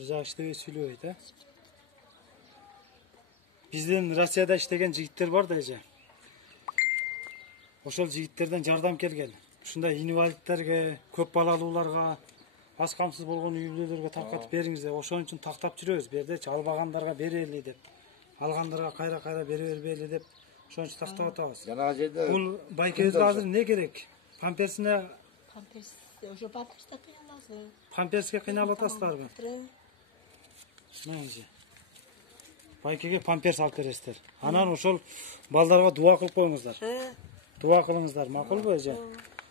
Mırzaçlığı söylüyor. Bizden Rusya'da işlegen jigitler var da ece. Oşol jigitlerden jardam kelген. Ушундай инвалидтерге, көп балалууларга, аз камсыз болгон үй бүлөлөргө таркатып бериңиз деп, ошон үчүн тактап жүрөбүз бу жерде. Албагандарга берели деп, алгандарга кайра бери бербейли деп, ошон үчүн тактап атабыз. Бул байкебизге азыр эмне керек? Памперсине ошо памперсте кыйналасыз. Памперске кыйналып атасыздарбы? Мынажы. Байкеге памперс алып бересиздер. Анан ошол балдарга дуа кылып коюңуздар. Дуа кылыңыздар, макулбу эже?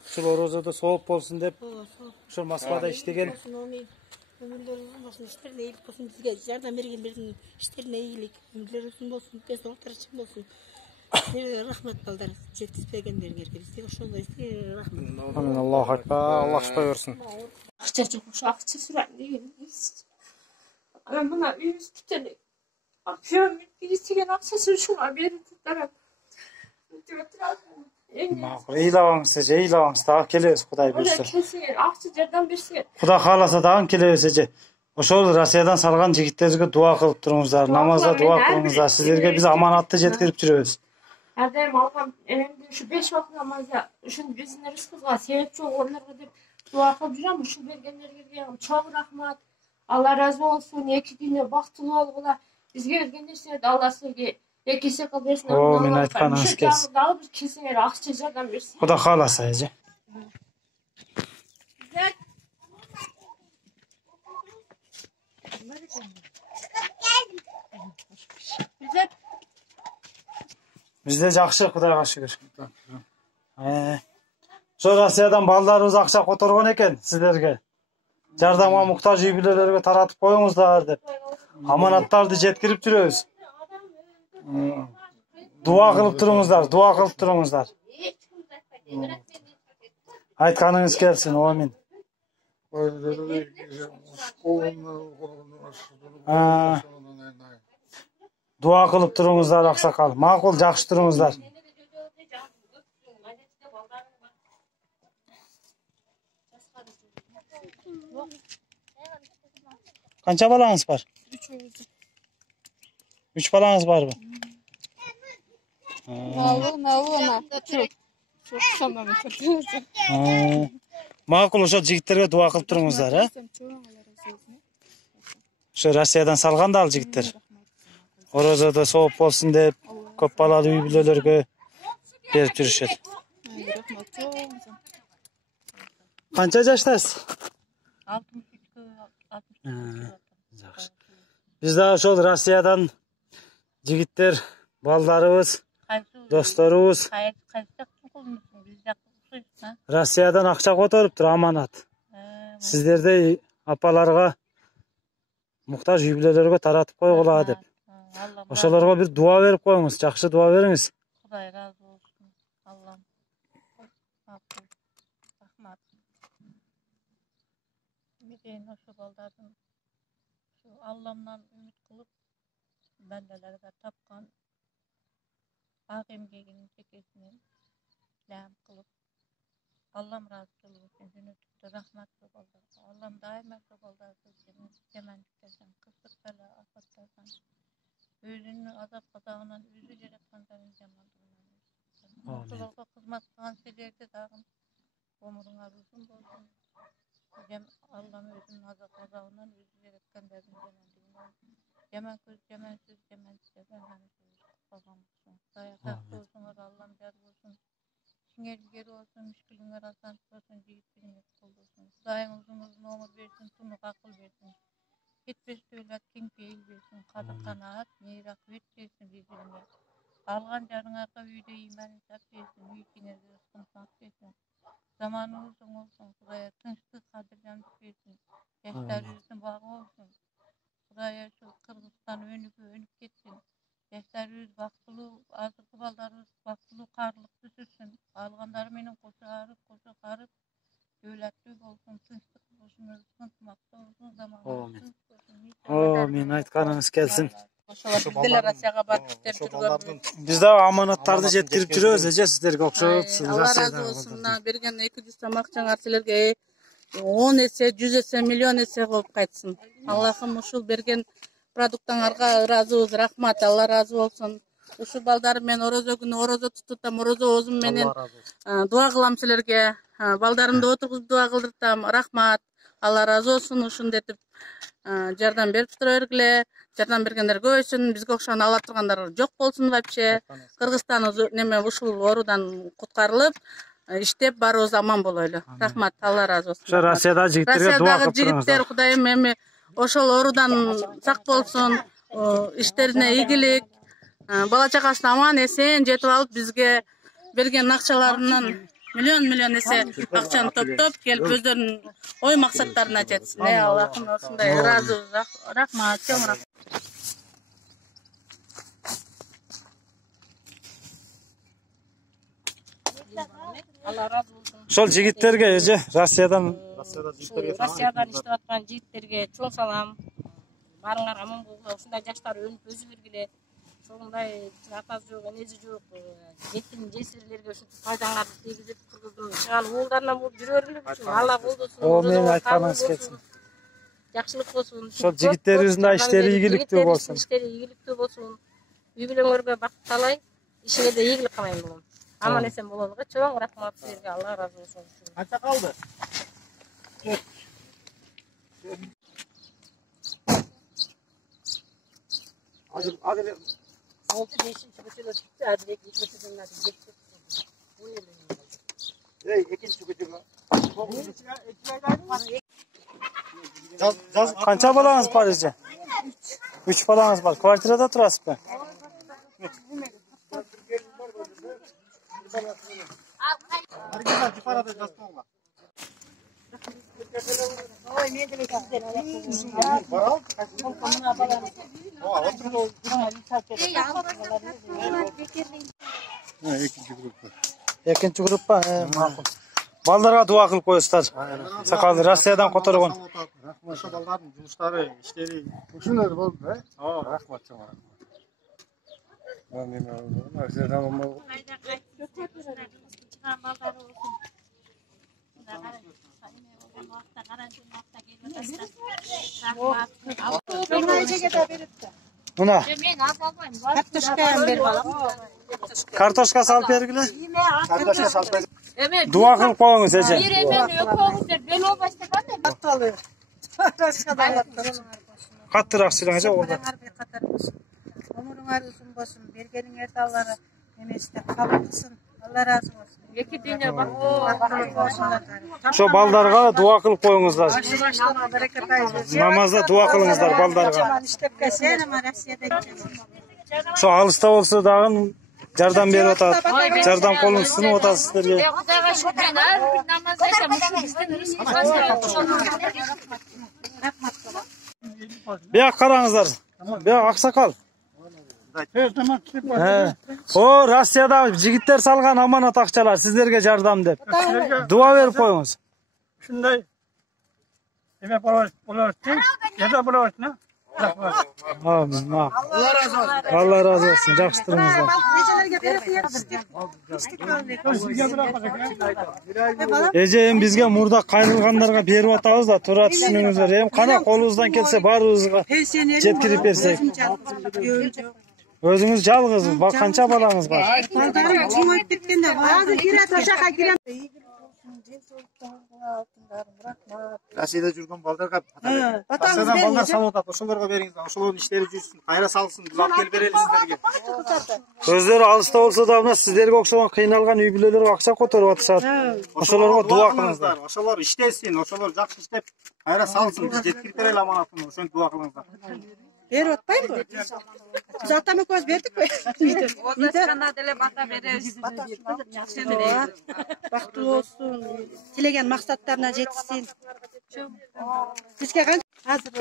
Ушул орозодо сооп болсун деп. Ушул Москвада иштеген. Өмүрлөрүңүз болсун, иштерине ийгилик болсун, бизге жардам бергендердин иштерине ийгилик, өмүрлөрү үчүн болсун, денсаулыктары үчүн болсун. Рахмат балдар, жеткизбегендерге, бизге ошондой рахмат. Амин, Аллаху акбар, Аллах шифа берсин. Акча жок, ошо акча сурайм дегенбиз. Анан мына үйүбүз бүтөлүк. Акчам деген акчасын ушуга берип тарап. Макул, ыйлабаңыз эже, ыйлабаңыз, дагы келебиз, Кудай буйрса. Акча жардам берсе. Кудай кааласа дагы келебиз эже. Ошол Россиядан салган жигиттерге дуа кылып туруңуздар, намазда дуа кылыңыздар. Силерге биз аманатты жеткирип жүрөбүз. Адайым алган эмемди ушу 5 вакыт намазда ушун биздин рызкыбызга себепчи болгондорго деп дуа кылып жүрөм. Ушул бергендерге чоң рахмат. Алла разы болсун. 2 күнү бактылуу болгула. Бизге берген нерсени Алла силерге экесе кылып берсин. Мен айтканыңыз келсин. Дагы бир кесиңер акча жардам берсин. Кудай кааласа эже. Bizde жакшы, Кудайга шүгүр. Ошо Россиядан балдарыбыз акча которгон экен сиздерге. Жардамга муктаж үй бүлөлөргө таратып коюңуздар деп. Аманаттарды жеткирип жүрөбүз. Дуа кылып туруңуздар. Айтканыңыз келсин, амин. Дуа кылып туруңуздар, аксакал. Макул, жакшы туруңуздар. Канча балаңыз бар? 3 балаңыз барбы? Макул, ошо жигиттерге дуа кылып туруңуздар, Ошо Россиядан салган да ал жигиттер. Орозодо сооп болсун деп, көп балалуу үй бүлөлөргө берип жүрүшөт. Канча жаштасыз? 63. Жакшы. Биз да ошол Россиядан жигиттер, балдарыбыз, досторубуз Россиядан акча которуптур, аманат. Сиздердей апаларга муктаж үй бүлөлөргө таратып койгула деп. Ошолорго бир дуа берип коюңуз, жакшы дуа бериңиз. Кудай разы болсун. Аллам. Рахмат. Мен ошо балдардын Алламдан үмүт кылып, бенделерге тапкан ак эмгегинин чекесинен лам кылып, Аллам ыраазычылыгы үчүн жөнөтүптү. Рахмат балдарга. Аллам дайыма ошо балдарды жамандыктардан, кырсыктардан, афаттардан, өзүнүн азап-казабынан өзү жараткандардын жамандыгынан. Ошолорго кызмат кылган силерге дагы өмүрүңөр узун болсун. Аллам өзүнүн азап-казабынан өзү жараткандардын жамандыгынан. Жаман көз, жаман сөз, жаман жабан кылган болсун. Кудай болсуңар, Аллам жар болсун. İşingizger olsun, müşkülüңер asan olsun, jigitliğiniz kol olsun. Kudayım uzun ömür versin, tunuk akıl versin. Ketpes dövlet, keng peyil versin, kadı kanaat, meyrak versin bizlerine. Algan jarıňarga üýde iman tap versin, üýtüňizde rızkyn tap versin. Zamanı uzun olsun, Kudaya tınçlyk, kadyrjanlyk versin. Yaşlaryňyzdyn bagy olsun. Kudaya şu Kırgızstan önüp ketsin. Yaşlarыбыз бактылуу, азыркы балдарыбыз бактылуу, каарылык түсүрсүн. Алгандары менен кошо карып, дөвлөттүү болсун, тынчтык болсун, ынтымакта болсун, заман болсун. Мен айтканыңыз келсин. Ошолор бизделер Россияга барып иштеп жүргөн. Биз да аманаттарды жеткирип жүрөбүз, эже сиздерге окшоп. Алла разы болсун. Берген 200 сом акчаңар силерге 10 есе, 100 есе, миллион есе кылып кайтсын. Аллахым ушул берген продуктаңарга ыраазыбыз, рахмат, Алла разы болсун. Ушул балдарым мен орозо күнү орозо тутутам, орозо оозум менен дуа кылам силерге. Балдарымды отургузуп дуа кылдыртам, рахмат. Алла разы болсун, ушундетип жардам берип тура бергиле. Жардам бергендер көбөйсүн, бизге окшогон ала тургандар жок болсун вообще. Кыргызстан неме ушул оорудан куткарылып, иштеп баарыбыз аман болойлу. Рахмат, Алла разы болсун. Ошо Россиядагы жигиттерге дуа кылып туруңуздар. Жигиттер Кудайым эми ошол оорудан сак болсун, иштерине ийгилик, бала чакасына аман эсен жетип алып бизге берген акчаларынан миллион эсе акчаны топтоп келип өздөрүнүн ой максаттарына жетсин. Аллахым ушундай ыраазы, рахмат, чоң рахмат. Алла разы болсун. Ошол жигиттерге эже Россиядан Россиядан иштеп аткан жигиттерге чоң салам. Баарыңар аман болгула, ушундай жаштар өнүп өсү бергиле. Ошондой атасы жок, энеси жок, жетим жесирлерге ушинтип пайдаңарды тийгизип кыргыздын чыган уулдарынан болуп жүрө бергиле үчүн. Алла колдосун. О, менин айтканыма келсин. Жакшылык болсун. Ошол жигиттерибиздин да иштери ийгиликтүү болсун. Иштери ийгиликтүү болсун. Үй бүлөңөргө бакыт талай, ишиңерде ийгилик кылайын болом. Аман эсен бололуга чоң рахмат силерге, Алла разы болсун. Канча калды? Азыр Oldu 5-ci köşede çıktı, adrek 2 köşeden geçti. Bu ne ey ekinchi ko'chaga. Kança balanız var eje? 3 balanız var. Kvartirada turasızbı? Экинчи группа. Макул. Балдарга дуа кылып коесуздар. Сакалы Россиядан которгон. Ошо балдардын жумуштары, иштери ушундай болду, э? Ооба, рахмат чоң рахмат. Мына картошка салып бергиле. Картошка салып бергиле. Дуа кылып коюңуз эже. Каттыраак сүрөңүз олду. Өмүрүңөр узун болсун, бергениңерди Алла эместе кабыл кылсын. Алла разы болсун. Эки дүйнө бак. Ошо балдарга дуа кылып коюңуздар. Намазда дуа кылыңыздар балдарга. Иштеп келсен, ама Россияда Ошо алыста болсо дагы жардам берип атат. Жардам колун сунуп атат сиздерге. Кудайга шүкүр, ар бир намаз айтам, ушу биздин рызкыбыз. Бияк караңыздар. Бияк аксакал. О, Россияда жигиттер салган аманат акчалар сиздерге жардам деп. Дуа берип коюңуз. Ушундай эме болор, жада болор, на? Амин. Алла разы болсун. Жакшы туруңуздар. Эже эми бизге мурда кайрылгандарга берип атабыз да, туура түшүнүңүздөр. Эми кана колубуздан келсе баарыбызга жеткирип берсек. Өзүңүз жалгыз, канча балаңыз бар? Балдарым чоңоюп кеткен да, азыр кирет ошака кирем. Россияда жүргөн балдарга Россиядан балдар салып атат, ошолорго бериңиз, ошолордун иштери жүрсүн, кайра салсын, биз алып келип берели сиздерге. Өздөрү алыста болсо да мына сиздерге окшогон кыйналган үй бүлөлөргө акча которуп атышат. Ошолорго дуа кылыңыздар. Ошолор иштесин, ошолор жакшы иштеп, кайра салсын, биз жеткирип берели аманатын, ошентип дуа кылыңыздар. Берип атпайбы? Биз атам экөөбүз бердикпи? Отачкана деле бата беребиз. Бактылуу болсун, тилеген максаттарына жетишсин. Бизге азыр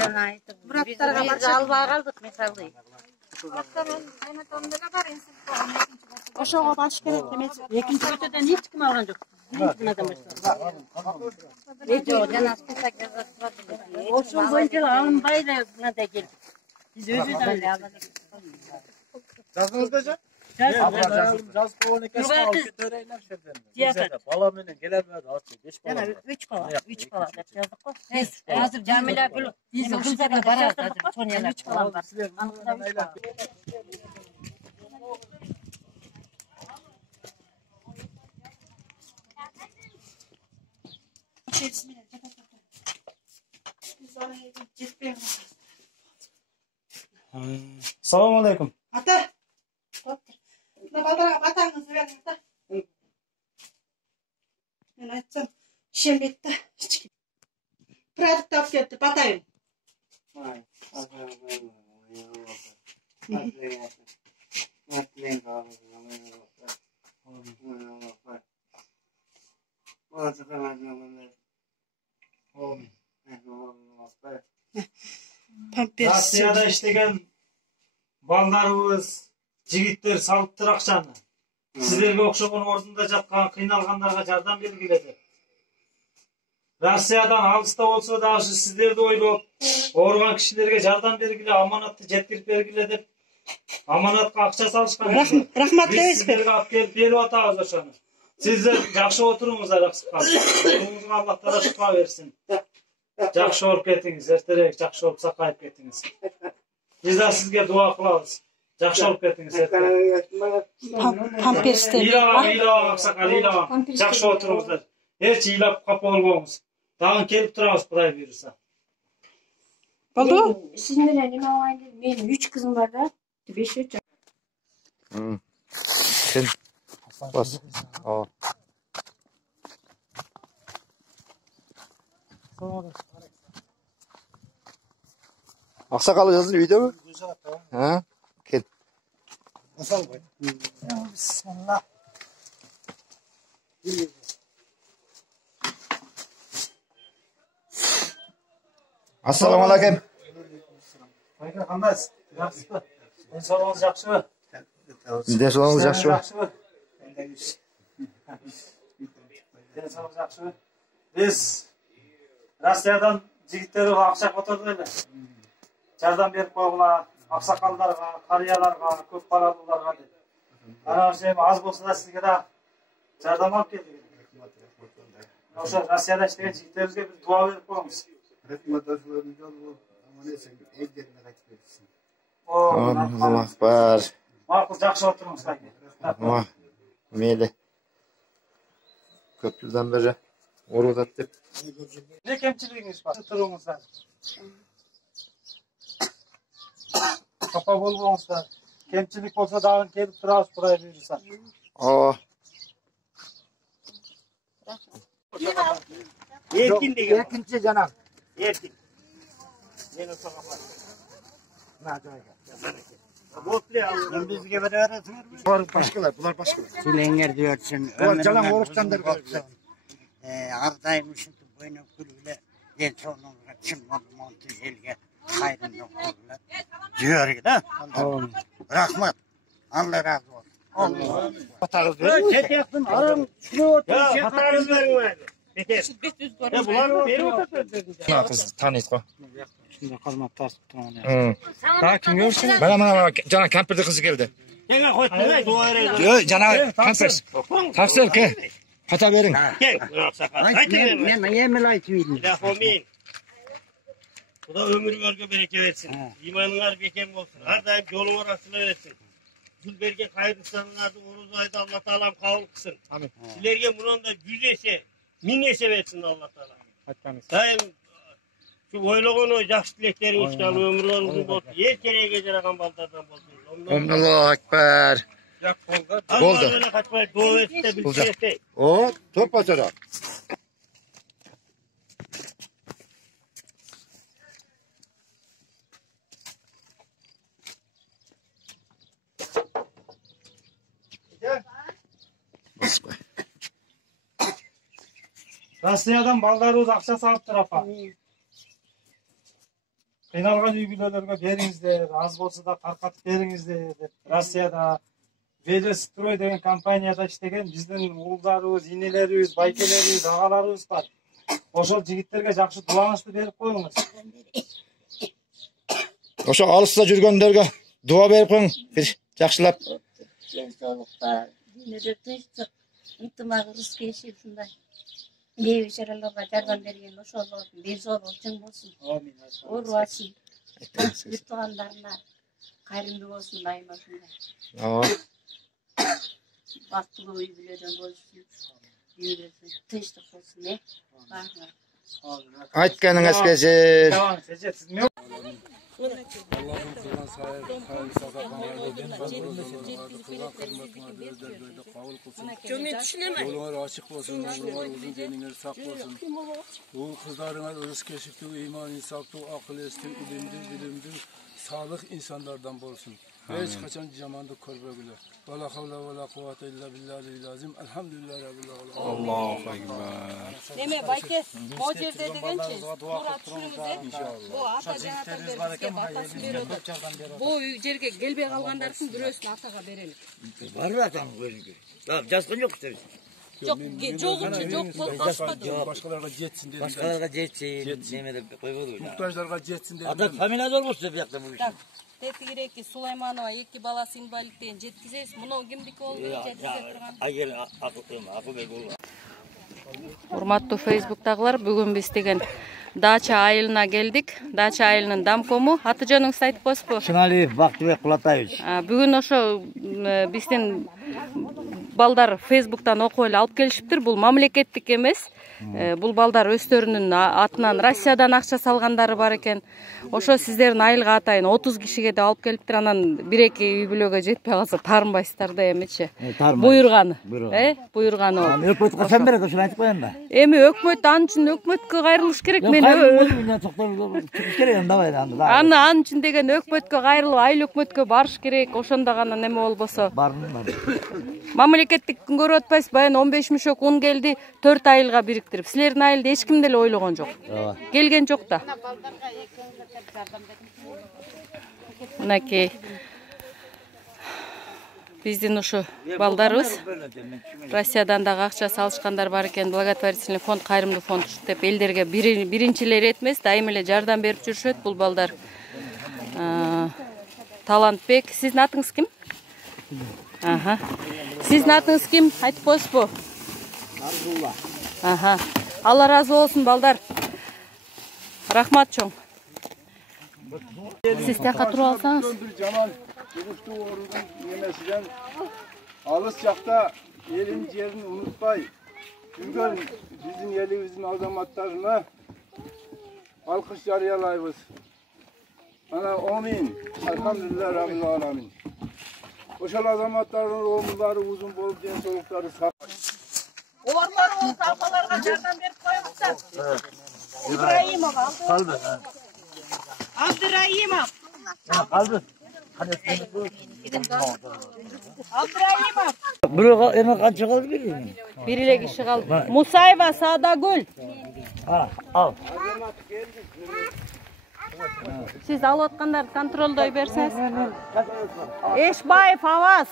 мураттарга Biz alбай калдык, мисалы. ошого барыш керек эмес. Экинчи көчөдөн эч ким алган жок. Биринчи мынадан баштап. Жок, жана список жазып турат. Ошол боюнча алынбай да мындай келди. Биз өзүбүз эле алып. Жаздыңызбы же? Bala menen gelemedi artık. Yana 3 bala. 3 bala dep yazdık ko. Hazır Cemile bulu. Bizim kızlarla barar hazır. Son yana 3 bala var. Anıkta 3 bala. Assalomu alaykum. Ata. Batangizni bering ata. Men aytsam, ishim bitdi. Produkt olib keldi, batayim. Pampers. Rossiyada ishlagan ballarımız, jigitler salıptır akşamı. Sizlerge okşoğun ordunda жатқан kıynalganlarga жардам belgiledi. Rossiyadan alыста olsa da sizlerdi oylop, oğurgan kişilerge жардам belgile, amanatты жеткирип belgile dep, amanatка акча салышкан. Rahmat Biz deysiz. sizlerge alып kelip berip atabыз ошону. Sizler жакшы отуруңуздар, жакшы калып. Жолуңузга Аллах Таала шифа берсин. Жакшы болуп кетиңиz, эртерээк жакшы болуп сакайып кетиңиz. Biz de sizge dua kılavuz. Жақсы болып кеттіңіз. Pampers'te. İlavam, aksakal, ilavam. Жақсы отырыңыздар. Ерчі илап қапы болмаңыз. Дағын келіп тұрамыз, Құдай бұйырса. Oldu? Sizin de ne var? Benim 3 kızım var da 5 3. Sen bas. Aa. Aksakalı yazılı video mu? Ha? Gel. Bismillah. Assalamu alaikum. Байка, қандайсыз? Жақсы ба? Денсаулығыңыз жақсы ба? Денсаулығыңыз жақсы ба? Денсаулығыңыз жақсы ба? Біз Россиядан жігіттерге ақша қотырдық еле. Жардам беріп қойғыла, ақсақалдарға, қарияларға, көп балалыларға деп. Ана аз болса да сізге де жардам алып келдік. Ошо Россияда иштеген жигиттерибизге биз дуа берип коебуз. Allahu akbar. Макул, жакшы отуруңуз кайке. Мейлі. Көп жылдан бері орудат деп. Не кемчилигиңиз бар? Туруңуздар. Капа болбоңуздар. Кемчилик болсо дагы келип турабыз, Кудай буйруса. Erkin деген. Екінші жанар. Erkin. Мен осыға барам. Bizge berersin. Bunlar başkalar, bunlar başkalar. Sülenger diyorsun. Bunlar calan oruçtandır. Ardaymışım boynu kulüyle. En sonunda çim montu elge. Hayrın okullar. Diyor ki de. Rahmet. Allah razı olsun. Allah. Hatarız verin. Sen yaptın. Arın şunu otur. Ya hatarız verin var. Bekir. Ya bunlar beri otur. Kız tanıyız ko. Şimdi kazmak tasıp turağını. Daha kim görsün? Bana cana kamperde kızı geldi. Yenge koydun lan. Dua verin. Cana kampers. Tafsir ki. Hata verin. Gel. Haydi. Ne yemelayt verin. Ilahomin. Bu da ömür bölge bereket versin. İmanlar bekem olsun. Her daim yolun orasını öğretsin. Gül bergen hayırlısanlarda oruz ayda Allah Teala'm kavul kılsın. Amin. Sizlerge bunun da 100 ese, 1000 ese versin Allah Teala. Daim şu oylağını yaxşı dileklerin içten ömürler uzun olsun. Yer kereye gecerakan baldardan olsun. Allahu akbar. Allah öyle kaçmayı dua etsin de bilseyse. O top atara. Rossiyadan ballarыбыз акча салыптыр апа. Кыйналган үй бүлөлөргө бериңиздер, аз болсо да таркатып бериңиздер деп. Россияда Велострой деген компанияда иштеген биздин уулдарыбыз, инелерибиз, байкелерибиз, агаларыбыз бар. Ошол жигиттерге жакшы дуаңызды берип коюңуз. Ошо алыста жүргөндөргө дуа берип коюң. Бир жакшылап. Gençolukta, dinlede tıştık, ıntımağ rızkı eşi şunday. Levi şeralarga yardım bergen oşolu, densoluk çın bolsun. Amin. Urvatsın. Bir tuğanlarına kayrımlı olsun daima şunday. Baktığı uyu bileden bolsun. Yürüsün, tıştık olsun ne? Bakma. Aytkanыңыз келсін. Devam edeceğiz. Siz ne? Allah'ın kılgan hayırlı sazaklarına ben bazılarını kılgan hizmetine gözlerinde kabul kılsın. Yolunlar açık olsun, ömrünler uzun, deniniz sak olsun. Bu kızlarına rızk keşiflik, iman, insaflık, akıl estim, ilimdir, sağlık insanlardan bolsun. Ve hiç kaçan zamandık korbegüle. Ve la havle ve la kuvvete illa billahi lazım. Elhamdülillah Rabbil alemin. Allahu Ekber. Neme bayke mojer dediğince Murat şunumuze bu ata janatan beribizge batası beredi. Bu жерге келбей kalgandarsın bürösün ataga berelik. Var mı atam görünüyor? Tamam, жазган yok işte. Yok, yok, basmadı. Başkalarına jetsin dedim. Başkalarına jetsin, nemede koymadı ya. Muhtaçlarga jetsin dedim. Adam familiyada olmuştu bir yakta bu işin. Teti gerek ki Suleymanova 2 balası invalidten jetkizeriz. Bunu kimdik oldu? Akıl bey oldu. Урматтуу Facebook'тагылар, бүгүн биз деген дача айылына келдик. Дача айылынын дамкому. Атыжаныңызды айтып коесузбу? Шыналиев Бактыбек Кулатаевич. Бүгүн ошо биздин балдар Facebook'тан окуп эле алып келишиптир. Бул мамлекеттик эмес. Бул балдар өздөрүнүн атынан Россиядан акча салгандары бар экен. Ошо сиздердин айылга атайын 30 кишиге да алып келиптир. Анан 1-2 үй бүлөгө жетпей калса таарынбайсыздар да эмичи. Буйрганы. Буйрганы. Өкмөт качан берет ошону айтып коеюн да. Эми өкмөт ал үчүн өкмөткө кайрылыш керек. Мен анын үчүн деген өкмөткө кайрылып, айыл өкмөткө барыш керек. Ошондо гана неме болбосо. Мамлекеттик көрүп атпайсыз, баягы 15 мишок ун келди, 4 айылга бириктирип. Силердин айылда эч ким деле ойлогон жок. Келген жок да. Мынакей биздин ушу балдарыбыз Россиядан дагы акча салышкандар бар экен. Благотворительный фонд, кайрымдуу фонд деп элдерге биринчилер этмес, дайым эле жардам берип жүрүшөт бул балдар. Талантбек, сиздин атыңыз ким? Сиздин атыңыз ким? Айтып коесузбу? Арзулла. Алла разы болсун балдар. Рахмат чоң. Сиз тияка туруп алсаңыз. Жаман уруштуу оорудун немесиден алыс жакта элин жерин унутпай жүргөн биздин элибиздин азаматтарына алкыш жарыялайбыз. Ana amin. Elhamdülillah Rabbil Alamin. Ошол азаматтардын оомундары узун болуп, ден соолуктары сак. Орлар болсо апаларга жардам берип коюңуздар. Ибраимов алды. Абдыраимов. Алды. Абдыраимов. Бирөө эме канча калды бирин? Бир эле киши калды. Мусаева Садагүл. Ал. Siz alып аткандарды контролдой берсеңиз. Эшбаев Аваз.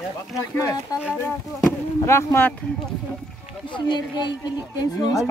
Рахмат, Алла разы болсын. Рахмат. İşinizge ilgilikten soğuk.